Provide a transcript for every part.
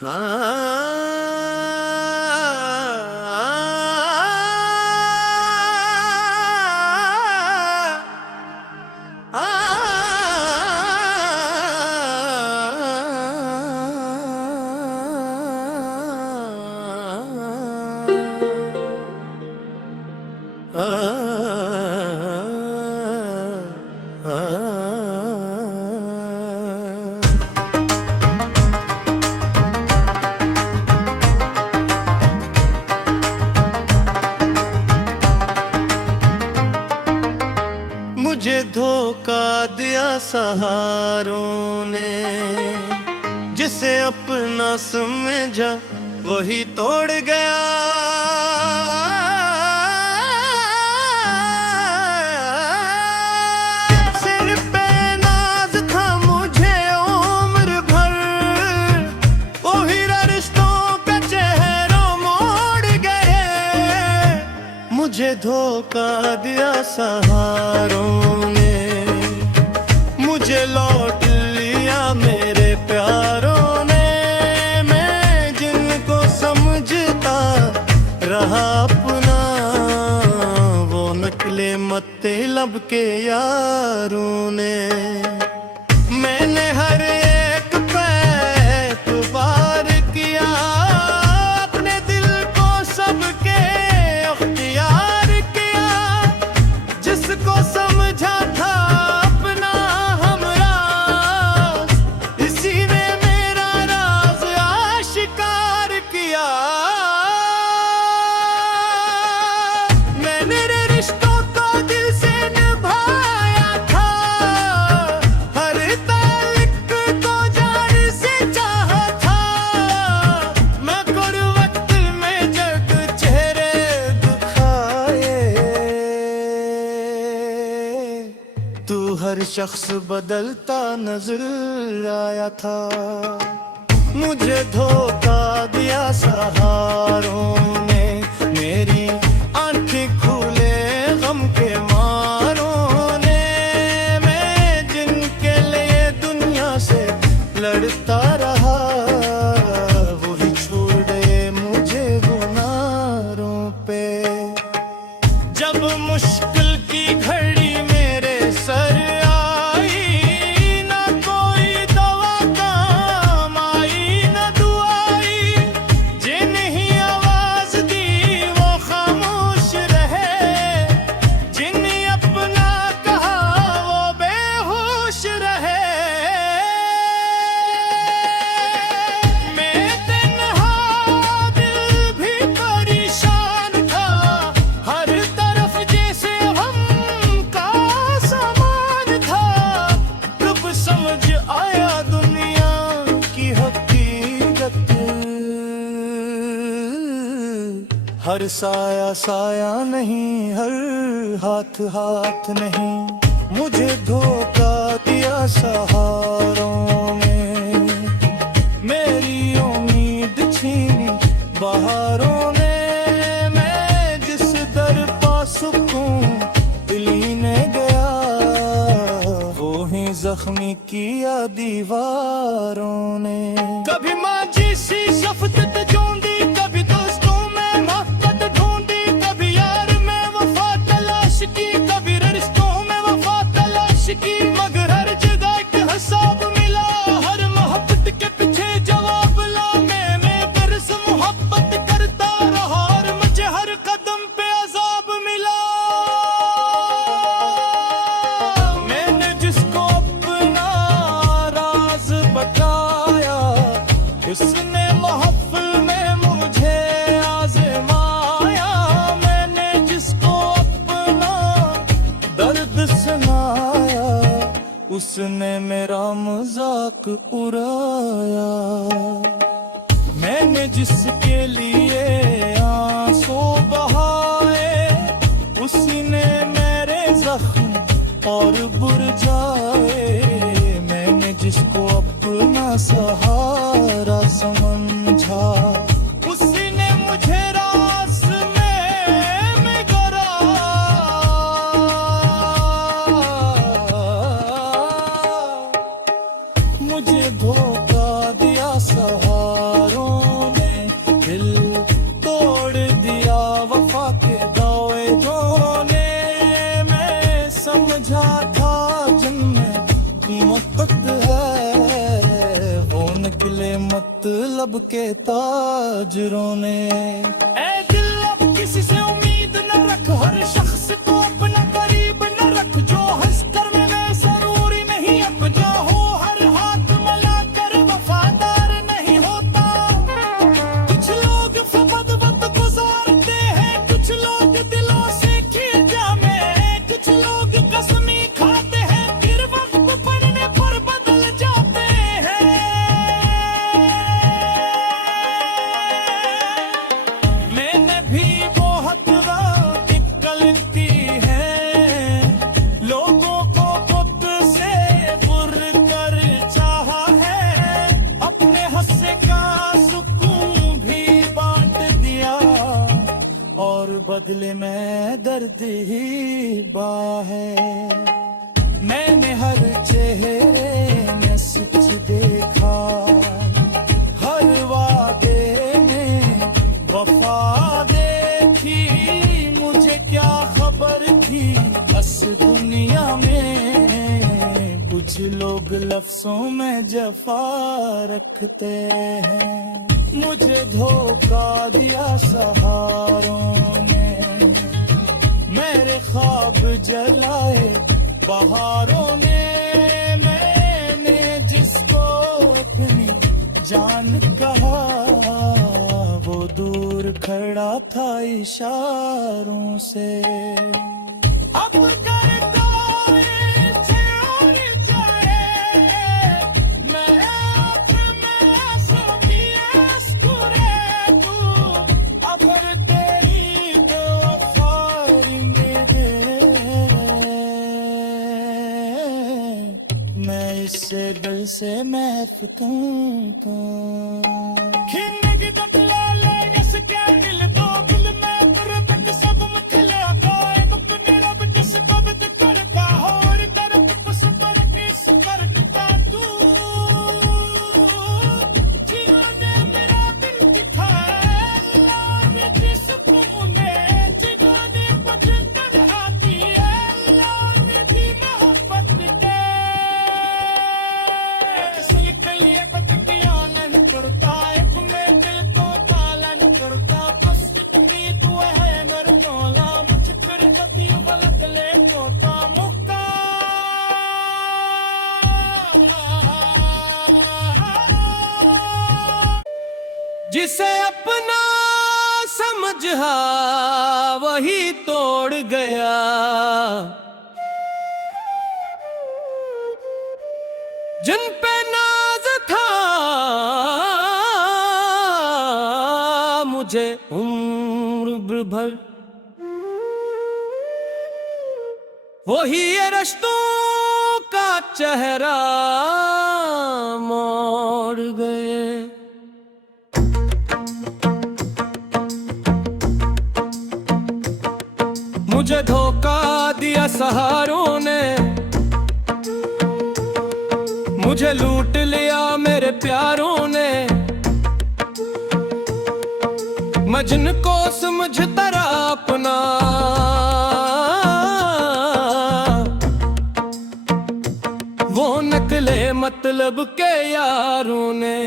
हाँ। मुझे धोखा दिया सहारों ने, जिसे अपना समझा वही तोड़ गया। सिर पे नाज था मुझे उम्र भर, वही रिश्तों का चेहरा मोड़ गए। मुझे धोखा दिया सहारों ने, मुझे लौट लिया मेरे प्यारों ने। मैं जिनको समझता रहा अपना, वो निकले मतलब के यारों ने। मैंने हर एक पे एतबार किया, अपने दिल को सबके अख्तियार किया। जिसको समझा था अपना हमराज, इसी ने मेरा राज आशिकार किया। मैंने रिश्तों को दिल से निभाया था, हर ताल्लुक को जान से चाहा था। मगर वक्त में जब चेहरे दिखाए, तू हर शख्स बदलता नजर आया था। मुझे धोखा दिया सहारों ने, मेरी आंखें खोले गम के मारों ने। मैं जिनके लिए दुनिया से लड़ता रहा, वही छोड़ गए मुझे गुनाहों पे। जब मुश्किल की घड़ी मेरे सर आई, ना कोई दवा काम आई, ना दुआई। जिन्हें आवाज दी वो खामोश रहे, जिन्हें अपना कहा वो बेहोश रहे। मैं तन्हा दिल भी परेशान था, हर तरफ जैसे हम का सामान था। कब समझ आया दुनिया की हकीकत, हर साया साया नहीं, हर हाथ हाथ नहीं। मुझे धोखा दिया सहारों ने, मेरी उम्मीद छीनी बहारों ने। मैं जिस दर पा सुकून दिलीने गया, वो ही जख्मी किया दीवारों ने। कभी माजी सी शफकत ढूंढी, कभी दोस्तों में मोहब्बत ढूंढी, कभी यार में वफा तलाश की, कभी रिश्तों में वफा तलाश की। मगर हर जगह एक हिसाब मिला, हर मोहब्बत के पीछे जवाब ला। मैं बरस मोहब्बत करता रहा, और मुझे हर कदम पे अजाब मिला। मैंने जिसको अपना राज बताया, उसने महफिल में मुझे आजमाया। मैंने जिसको अपना दर्द सुनाया, उसने मेरा मजाक उड़ाया। मैंने जिसके लिए आंसू बहाए, उसी ने मेरे जख्म और बुरझाए। मैंने जिसको अपना सहारा समझा, उसी ने मुझे रास में गिरा। मुझे धोखा दिया सहारा मतलब के ताजरों ने। ए दिल अब किसी से उम्मीद न रख, हर शख्स को अपना करीब न रख, जो हंस कर मिले जरूरी नहीं अब जो हो, हर हाथ मिलाकर वफादार नहीं होता। कुछ लोग फकत वक्त गुजारते हैं, कुछ लोग दिलों से खींच जामे, कुछ लोग कसमी खाते हैं फिर वक्त पड़ने पर बदल जाते हैं। मैंने भी बहुत रात गलती है, लोगों को खुद से बुर कर चाहा है, अपने हंसे का सुकून भी बांट दिया और बदले में दर्द ही बाया है। मैंने हर चेहरे में सच देखा, हर वादे में वफा देखी, मुझे क्या खबर थी बस दुनिया में कुछ लोग लफ्जों में जफा रखते हैं। मुझे धोखा दिया सहारों ने, मेरे ख्वाब जलाए बहारों ने, मैंने जिसको अपनी जान कहा वो दूर खड़ा था इशारों से। अब कर कोई छोड़ जाए, मैं अपने सभी मुस्कुरा दूं, अगर तेरी वफाई मेरे, मैं इससे दिल से महफूज खिलने की तकला ले इसके दिल दो, दिल में दर्द सब मुखला कोई मुकने रब जिसको भी करता हो, और तरफ कुछ पर किस पर टिका तू, जीने मेरा दिल दिखाया जिस तुमने, जिन्होंने कुछ कर आती है लाने की मोहब्बत के, किसी के लिए बदकिया नहीं करता, एक में दिल को ताला नहीं करता, बस इतनी तू है मेरे डोला, मुझ पर कभी गलत ले तोता मुक्का। जिसे अपना समझा वही तोड़ गया, जिन पे नाज था मुझे उम्र भर, वही ये रिश्तों का चेहरा मोड़ गए। मुझे धोखा दिया सहारों ने, मुझे लूट लिया मेरे प्यारों ने, मैं जिनको समझता रहा अपना, वो नकले मतलब के यारों ने।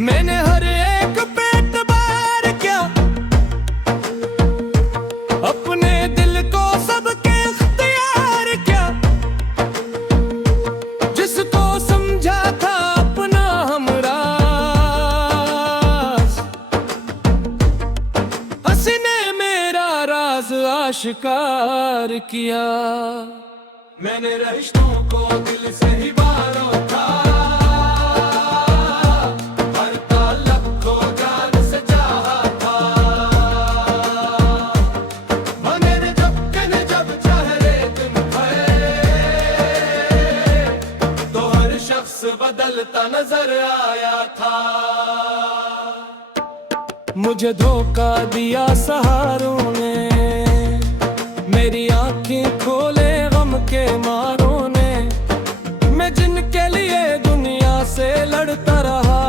मैंने हर एक पे एतबार किया, अपने दिल को सबके इख्तियार किया, जिसको समझा था अपना हमराज, हंसी ने मेरा राज आशिकार किया। मैंने रिश्तों को दिल से ही बारो था, हर ताल्लुक को जान से चाहा था, मैंने जब चेहरे तुम थे, तो हर शख्स बदलता नजर आया था। मुझे धोखा दिया सहारों ने, मेरी आंखें खोले गम के मारों ने, मैं जिनके लिए दुनिया से लड़ता रहा,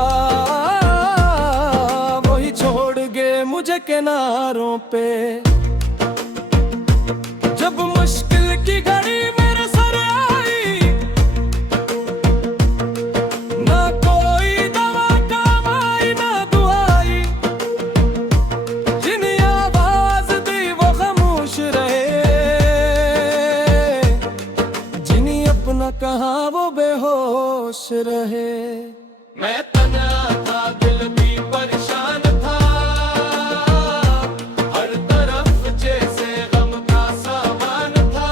वही छोड़ गए मुझे किनारों पे। जब मुश्किल की घड़ी मेरे सर आई, ना मैं तना था, दिल भी परेशान था, हर तरफ जैसे गम का सामान था।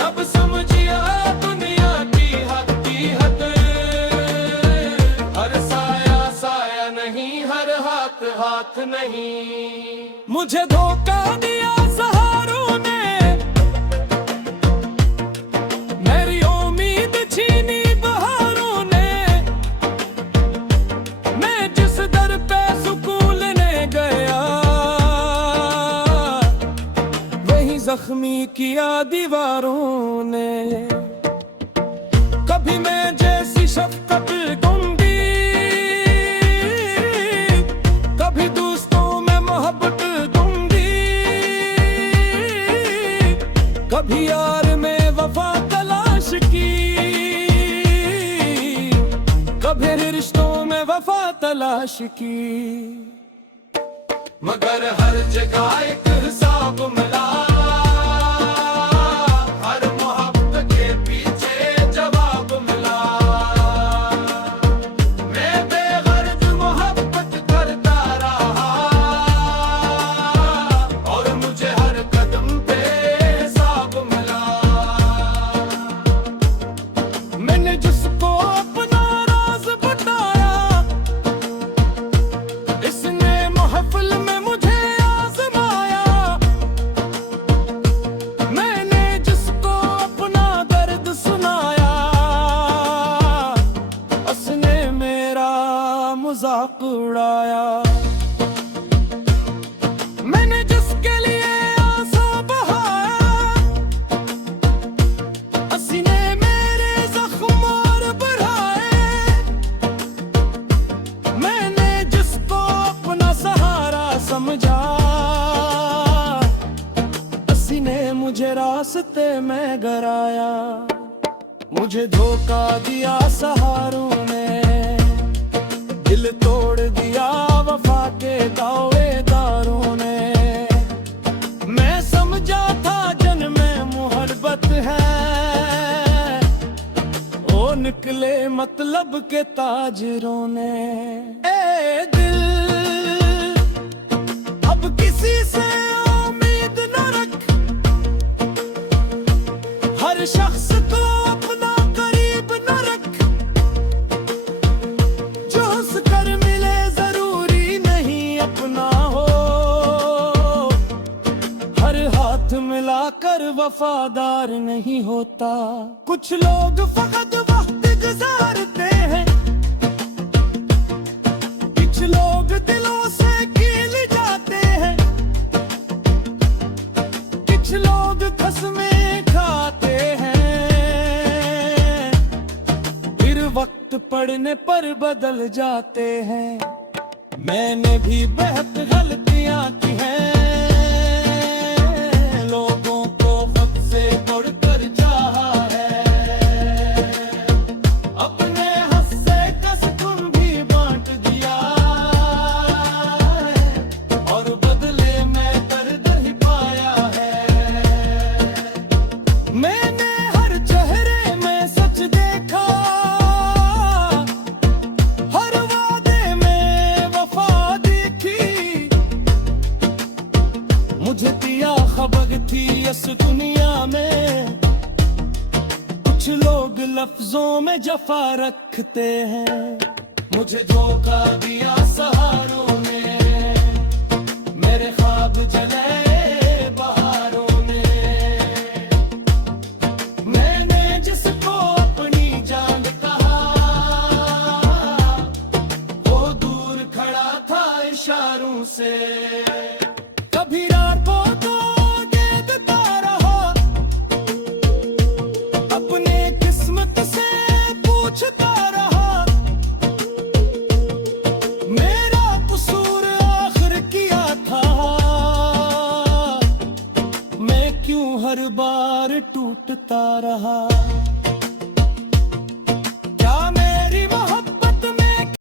तब समझिया दुनिया की हकीकत, हर साया साया नहीं, हर हाथ हाथ नहीं। मुझे धोखा दिया सहारों ने, मेरी उम्मीद छीनी बहारों ने। मैं जिस दर पे सुकून लेने गया, वही जख्मी किया दीवारों ने। कभी मैं जैसी शफकत दूंगी, कभी दोस्तों में मोहब्बत दूंगी, कभी यार में वफा तलाश की, कभी रिश्तों में वफा तलाश की। मगर हर जगह एक हिसाब मिला, हर मोहब्बत के पीछे जवाब मिला। मैं बेगर्ज मोहब्बत करता रहा, और मुझे हर कदम पे हिसाब मिला। मैंने जिसको अपना राज बताया, इसने महफिल में मुझे आजमाया। मैंने जिसको अपना दर्द सुनाया, उसने मेरा मजाक उड़ाया। मैंने जिसके लिए आंसू बहाया, उसने मेरे जख्म और बढ़ाए। मैंने जिसको अपना सहारा समझा, उसने मुझे रास्ते में गिराया। मुझे धोखा दिया सहारों ने, दिल तोड़ दिया वफा के दावेदारों ने। मैं समझा था जन्म में मोहब्बत है, ओ निकले मतलब के ताजरों ने। ए दिल, अब किसी से उम्मीद न रख, हर शख्स को अपना करीब न रख। जो हंसकर मिले जरूरी नहीं अपना हो, हर हाथ मिलाकर वफादार नहीं होता। कुछ लोग फकत वक्त गुजारते हैं, कुछ लोग दिलों से कील जाते हैं, कुछ लोग कसमें खाते हैं, फिर वक्त पड़ने पर बदल जाते हैं। मैंने भी बहुत गलतियां की हैं, लोगों को खुद से बढ़कर चाहा है। अपने हंसे का सुकून भी बांट दिया है, और बदले में दर्द ही पाया है। मैंने हर चेहरे में सच देखा, हर वादे में वफा देखी। मुझे दिया खबर थी इस दुनिया में, कुछ लोग लफ्जों में जफा रखते हैं। मुझे धोखा दिया सहारों ने, मेरे ख्वाब जले बहारों ने। मैंने जिसको अपनी जान कहा, वो दूर खड़ा था इशारों से। कभी रातों को देखता रहा, अपने किस्मत से पूछता रहा। मेरा कसूर आखिर किया था, मैं क्यों हर बार टूटता रहा।